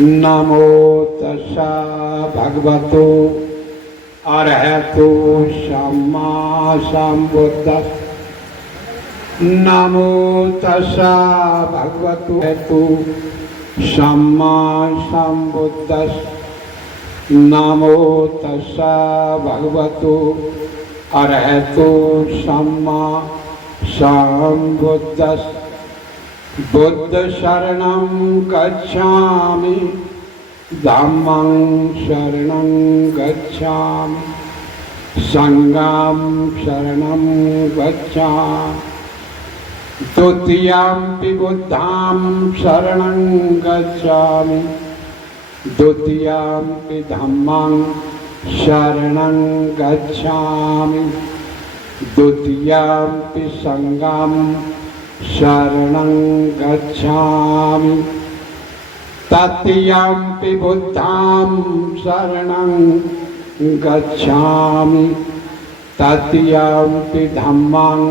नमो तस्सा भगवतो अरहतो सम्मा सम्बुद्धस्स। नमो तस्सा भगवतो सम्मा सम्बुद्धस्स। नमो तस्सा भगवतो अरहतो सम्मा सम्बुद्धस्स। बुद्ध शरणं गच्छामि, धम्मं शरणं गच्छामि, संघं शरणं गच्छामि, द्वितीयंपि बुद्धं शरणं गच्छामि, द्वितीयंपि धम्मं शरणं गच्छामि, द्वितीयंपि संघं शरणं गच्छामि, तृतीयंपि बुद्धं शरणं गच्छामि, तृतीयंपि धम्मं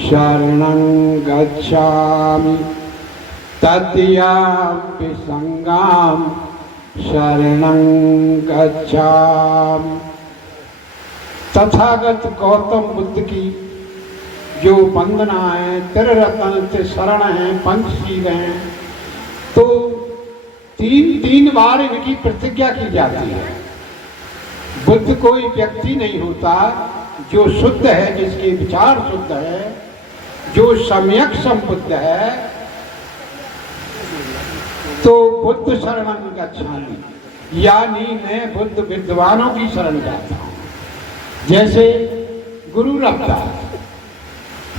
शरणं गच्छामि, तृतीयंपि संघं शरणं गच्छामि। तथागत गौतम बुद्ध की जो वंदना है, त्रिरत्न से शरण है, पंचशील हैं, तो तीन बार इनकी प्रतिज्ञा की जाती है। बुद्ध कोई व्यक्ति नहीं होता जो शुद्ध है, जिसके विचार शुद्ध है, जो सम्यक संबुद्ध है, तो बुद्ध शरणं गच्छामि, यानी मैं बुद्ध विद्वानों की शरण जाता हूँ। जैसे गुरु रविदास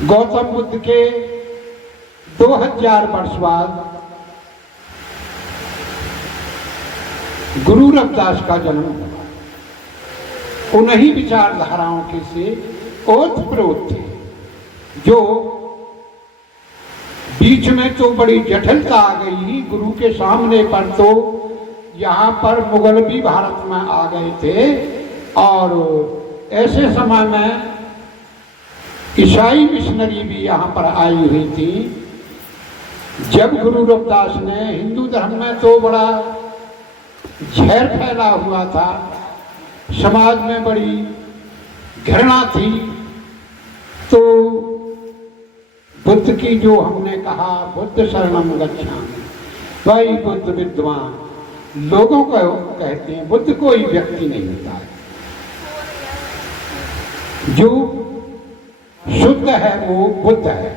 गौतम बुद्ध के 2000 वर्ष बाद गुरु रविदास का जन्म हुआ। उन्हीं विचारधाराओं के से ओतप्रोत थे, जो बीच में तो बड़ी जटिलता आ गई गुरु के सामने पर, तो यहाँ पर मुगल भी भारत में आ गए थे, और ऐसे समय में ईसाई मिशनरी भी यहाँ पर आई हुई थी। जब गुरु रविदास ने, हिंदू धर्म में तो बड़ा झेर फैला हुआ था, समाज में बड़ी घृणा थी, तो बुद्ध की जो हमने कहा बुद्ध शरणं गच्छामि, वही बुद्ध विद्वान लोगों को कहते हैं। बुद्ध कोई व्यक्ति नहीं होता है, जो शुद्ध है वो बुद्ध है।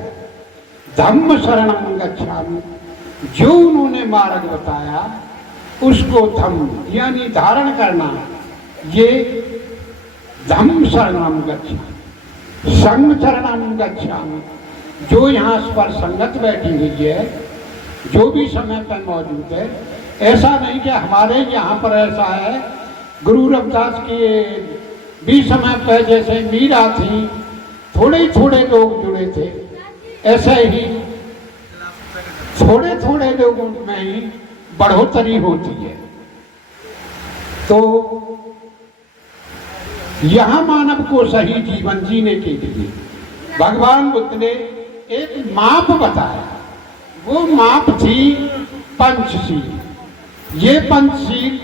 धम्म शरणं गच्छामि, जो उन्होंने मार्ग बताया उसको धम्म यानी धारण करना, ये धम्म शरणं गच्छामि। संघ शरणं गच्छामि, जो यहाँ पर संगत बैठी हुई है, जो भी समय पर मौजूद है, ऐसा नहीं कि हमारे यहाँ पर ऐसा है। गुरु रविदास के भी समय पर जैसे मीरा थी, थोड़े लोग जुड़े थे, ऐसे ही थोड़े लोगों में ही बढ़ोतरी होती है। तो यहाँ मानव को सही जीवन जीने के लिए भगवान बुद्ध ने एक माप बताया। वो माप थी पंचशील। ये पंचशील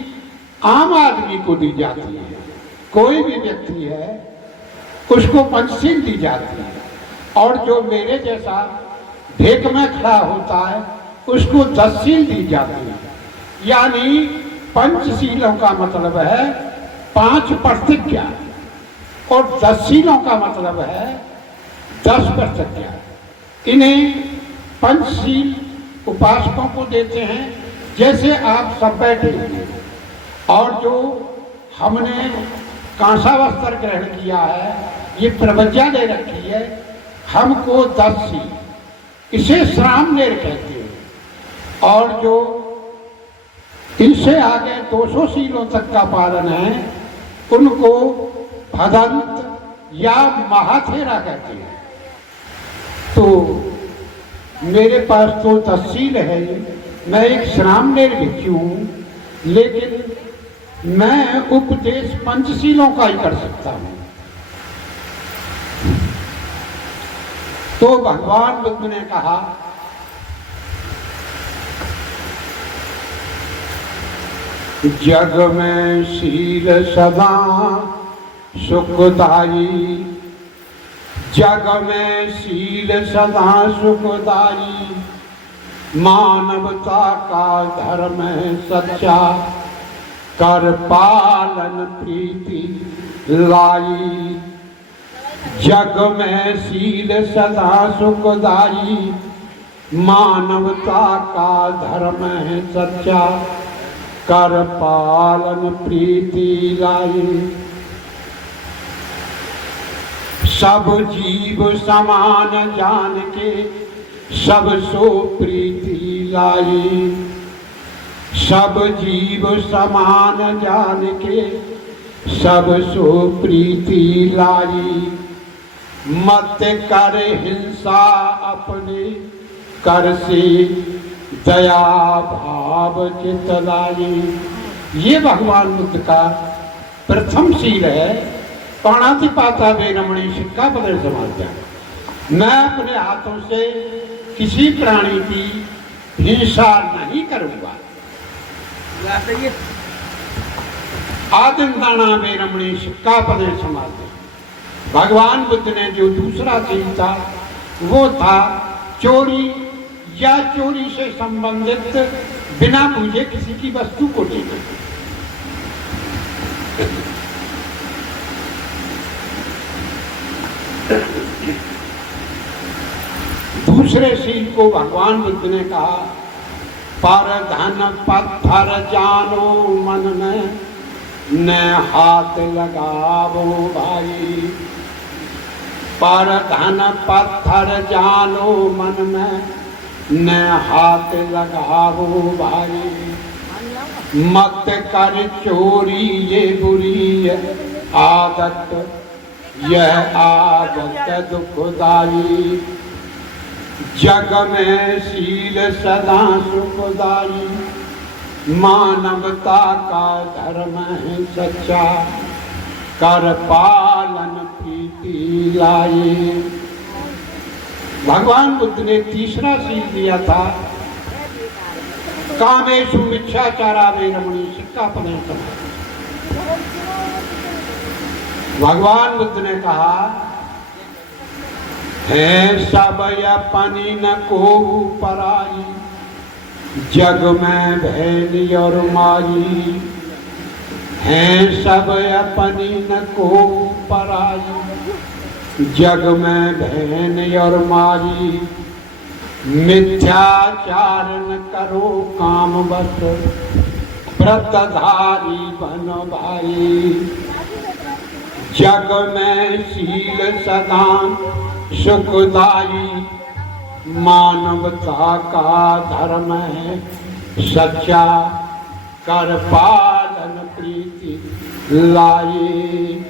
आम आदमी को दी जाती है। कोई भी व्यक्ति है उसको पंचशील दी जाती है, और जो मेरे जैसा भेक में खड़ा होता है उसको 10 शील दी जाती है। यानी पंचशीलों का मतलब है 5 प्रतिज्ञा, और 10 शीलों का मतलब है 10 प्रतिज्ञा। इन्हें पंचशील उपासकों को देते हैं। जैसे आप सब बैठे हुए, और जो हमने कांसा वस्त्र ग्रहण किया है, ये प्रवज्ञा दे रखी है, हमको 10 शील, इसे श्रामनेर कहते हैं। और जो इनसे आगे 200 शीलों तक का पालन है, उनको भदंत या महाथेरा कहते हैं। तो मेरे पास तो 10 शील है, मैं एक श्रामनेर भिक्षु हूँ, लेकिन मैं उपदेश पंचशीलों का ही कर सकता हूँ। तो भगवान बुद्ध ने कहा जग में शील सदा सुखदाई, जग में शील सदा सुखदाई, मानवता का धर्म है सच्चा, कर पालन प्रीति लाई। जग में शील सदा सुखदाई, मानवता का धर्म है सच्चा, कर पालन प्रीति लाई। सब जीव समान जान के सब सो प्रीति लाई। सब जीव समान जान के सब सो प्रीति लाई। मत कर हिंसा अपने कर से दया भाव चित लाई। ये भगवान बुद्ध का प्रथम शील है। पाणातिपाता वीरमणि सिक्खापदे समाध्याय। मैं अपने हाथों से किसी प्राणी की हिंसा नहीं करूंगा। आदिंदाना वीरमणि सिक्खापदे समाध्याय। भगवान बुद्ध ने जो दूसरा शील था वो था चोरी या चोरी से संबंधित बिना पूजे किसी की वस्तु को लेना। दूसरे शील को भगवान बुद्ध ने कहा, पर धन पत्थर जानो मन में न हाथ लगावो भाई। पर धन पत्थर जानो मन में न हाथ लगावो भाई। मत कर चोरी ये बुरी आदत, यह आदत दुखदाई। जग में शील सदा सुखदाई, मानवता का धर्म है सच्चा, कर पालन प्रीति लाई। भगवान बुद्ध ने तीसरा शील दिया था, कामेषु मिथ्याचारा वीरमणि सिक्खापदे समाध्याय। भगवान बुद्ध ने कहा, है सब अपनी न को पराई, जग में भैली और माई। है सब अपनी न को पराई, जग में बहन और माई। मिथ्याचार न करो काम बस, व्रतधारी बनो भाई। जग में शील सदा सुखदाई, मानवता का धर्म है सच्चा, कर पालन प्रीति लाई।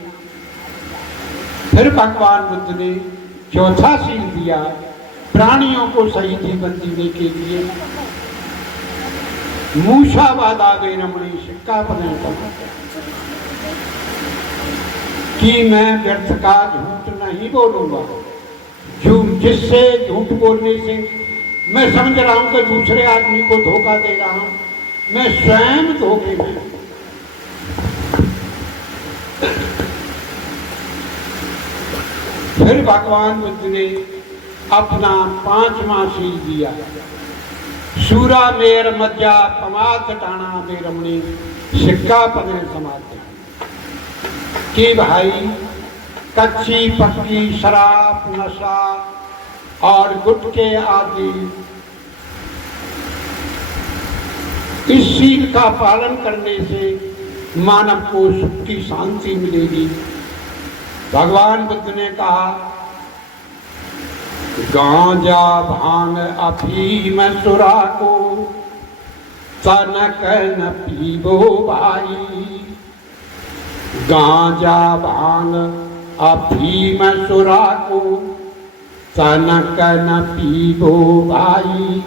फिर भगवान बुद्ध ने चौथा शील दिया, प्राणियों को सही जीवन जीने के लिए। मूषावादा वीरमणि सिक्खापदे समाध्याय। कि मैं व्यर्थ का झूठ नहीं बोलूंगा। जिससे झूठ बोलने से मैं समझ रहा हूं कि दूसरे आदमी को धोखा दे रहा हूं, मैं स्वयं धोखे में। फिर भगवान बुद्ध ने अपना पांचवा शील दिया, सूरा मेर मज्जा पमात टाणा वीरमणि सिक्खापदे समाध्याय। कि भाई कच्ची पक्की शराब, नशा और गुटखे आदि इस शील का पालन करने से मानव को सुख की शांति मिलेगी। भगवान बुद्ध ने कहा, गांजा भांग अफीम सुरा को तनक न पीबो भाई। गांजा भांग अफीम सुरा को तनक न पीबो भाई।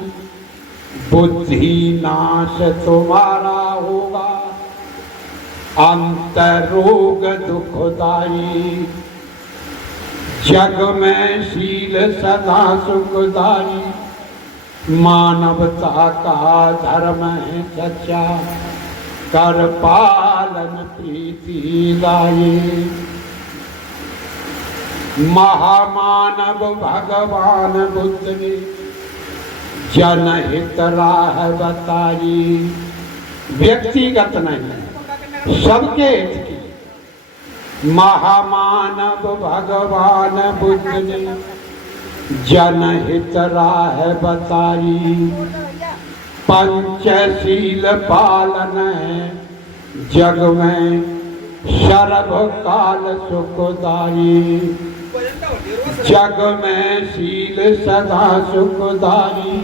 बुद्धि नाश तुम्हारा होगा, अंतर रोग दुखदाई। जग में शील सदा सुखदाई, मानवता का धर्म है सच्चा, कर पालन प्रीति लाए। महामानव भगवान बुद्ध ने जनहित राह बताई। व्यक्तिगत नहीं, सबके हित की। महामानव भगवान बुद्ध ने जनहित राह बताई। पंचशील पालन है जग में सर्वकाल सुखदाई। जग में शील सदा सुखदाई।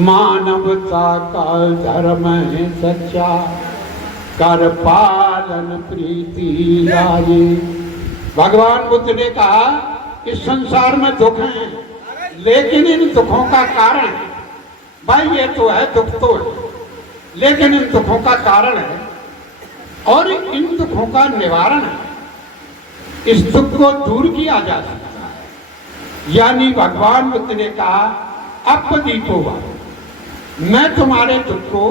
मानवता का धर्म है सच्चा। कर पालन प्रीति लाए। भगवान बुद्ध ने कहा इस संसार में दुख हैं, लेकिन इन दुखों का कारण है, भाई ये तो है दुख तो है, लेकिन इन दुखों का कारण है और इन दुखों का निवारण है। इस दुख को दूर किया जा सकता है। यानी भगवान बुद्ध ने कहा अपदीपो वा, मैं तुम्हारे दुख को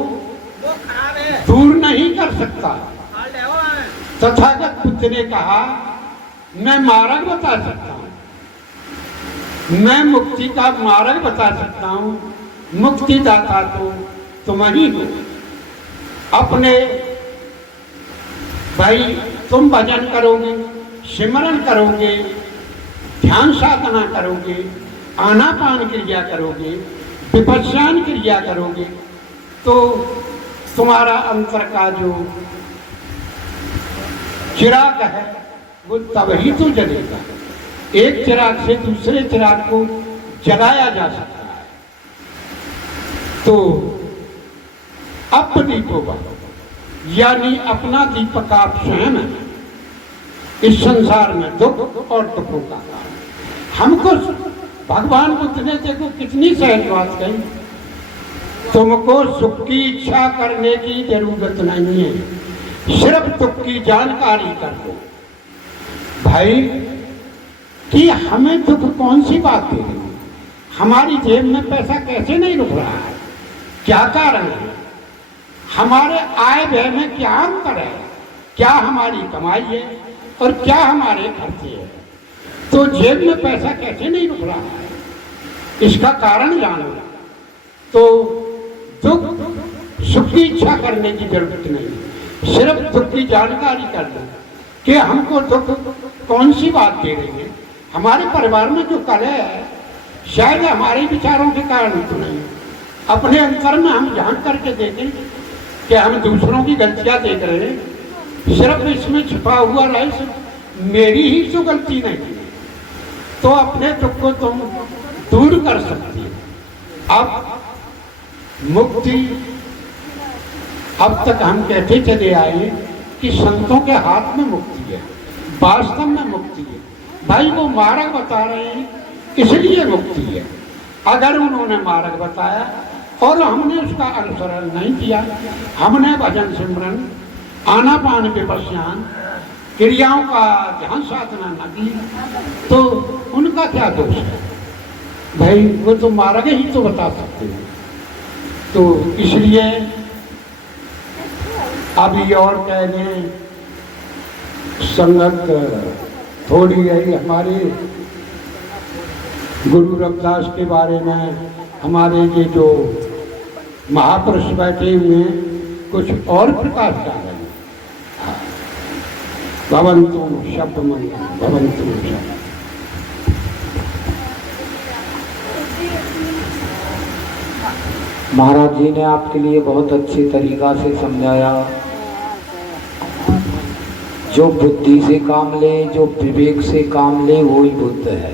दूर नहीं कर सकता। तथागत बुद्ध ने कहा मैं मार्ग बता सकता हूं, मैं मुक्ति का मार्ग बता सकता हूं। मुक्तिदाता तो तुम ही हो। अपने भाई तुम भजन करोगे, सिमरन करोगे, ध्यान साधना करोगे, आनापान क्रिया करोगे, विपश्यन क्रिया करोगे, तो तुम्हारा अंतर का जो चिराग है वो तब ही तो जलेगा। एक चिराग से दूसरे चिराग को जलाया जा सकता है। तो अपदीपो वा, यानी अपना दीपक आप स्वयं है इस संसार में दुख और दुखों का कारण। हमको भगवान बुद्ध ने देखो कितनी सहज बात कही, तुमको सुख की इच्छा करने की जरूरत नहीं है, सिर्फ दुख की जानकारी कर दो। भाई कि हमें दुख कौन सी बात दे रही है? हमारी जेब में पैसा कैसे नहीं रुक रहा है? क्या कारण है? हमारे आय व्यय में क्या अंतर है? क्या हमारी कमाई है और क्या हमारे खर्चे हैं? तो जेब में पैसा कैसे नहीं रुक रहा है? इसका कारण जानो। तो दुख सुख की इच्छा करने की जरूरत नहीं, सिर्फ दुख की जानकारी कर दो कि हमको दुख कौन सी बात दे रही है। हमारे परिवार में जो कलह है शायद हमारे विचारों के कारण तो नहीं, अपने अंतर में हम झांक करके देखें कि हम दूसरों की गलतियां देख रहे हैं, सिर्फ इसमें छिपा हुआ रहस्य मेरी ही तो गलती नहीं है, तो अपने दुख को तुम दूर कर सकती हो। अब मुक्ति, अब तक हम कहते चले आए कि संतों के हाथ में मुक्ति है, वास्तव में मुक्ति है। भाई वो मार्ग बता रहे हैं इसलिए मुक्ति है। अगर उन्होंने मार्ग बताया और हमने उसका अनुसरण नहीं किया, हमने भजन सिमरन आनापान विपश्यन क्रियाओं का ध्यान साधना न की, तो उनका क्या दोष है? भाई वो तो मार्ग ही तो बता सकते हैं। तो इसलिए अभी और कह दें, संगत थोड़ी रही हमारे गुरु रविदास के बारे में, हमारे ये जो महापुरुष बैठे हुए हैं कुछ और प्रकाश डाल रहे हैं। भवन्तु शब्द मन भवन्तु शब्द। महाराज जी ने आपके लिए बहुत अच्छे तरीका से समझाया। जो बुद्धि से काम ले, जो विवेक से काम ले, वो ही बुद्ध है।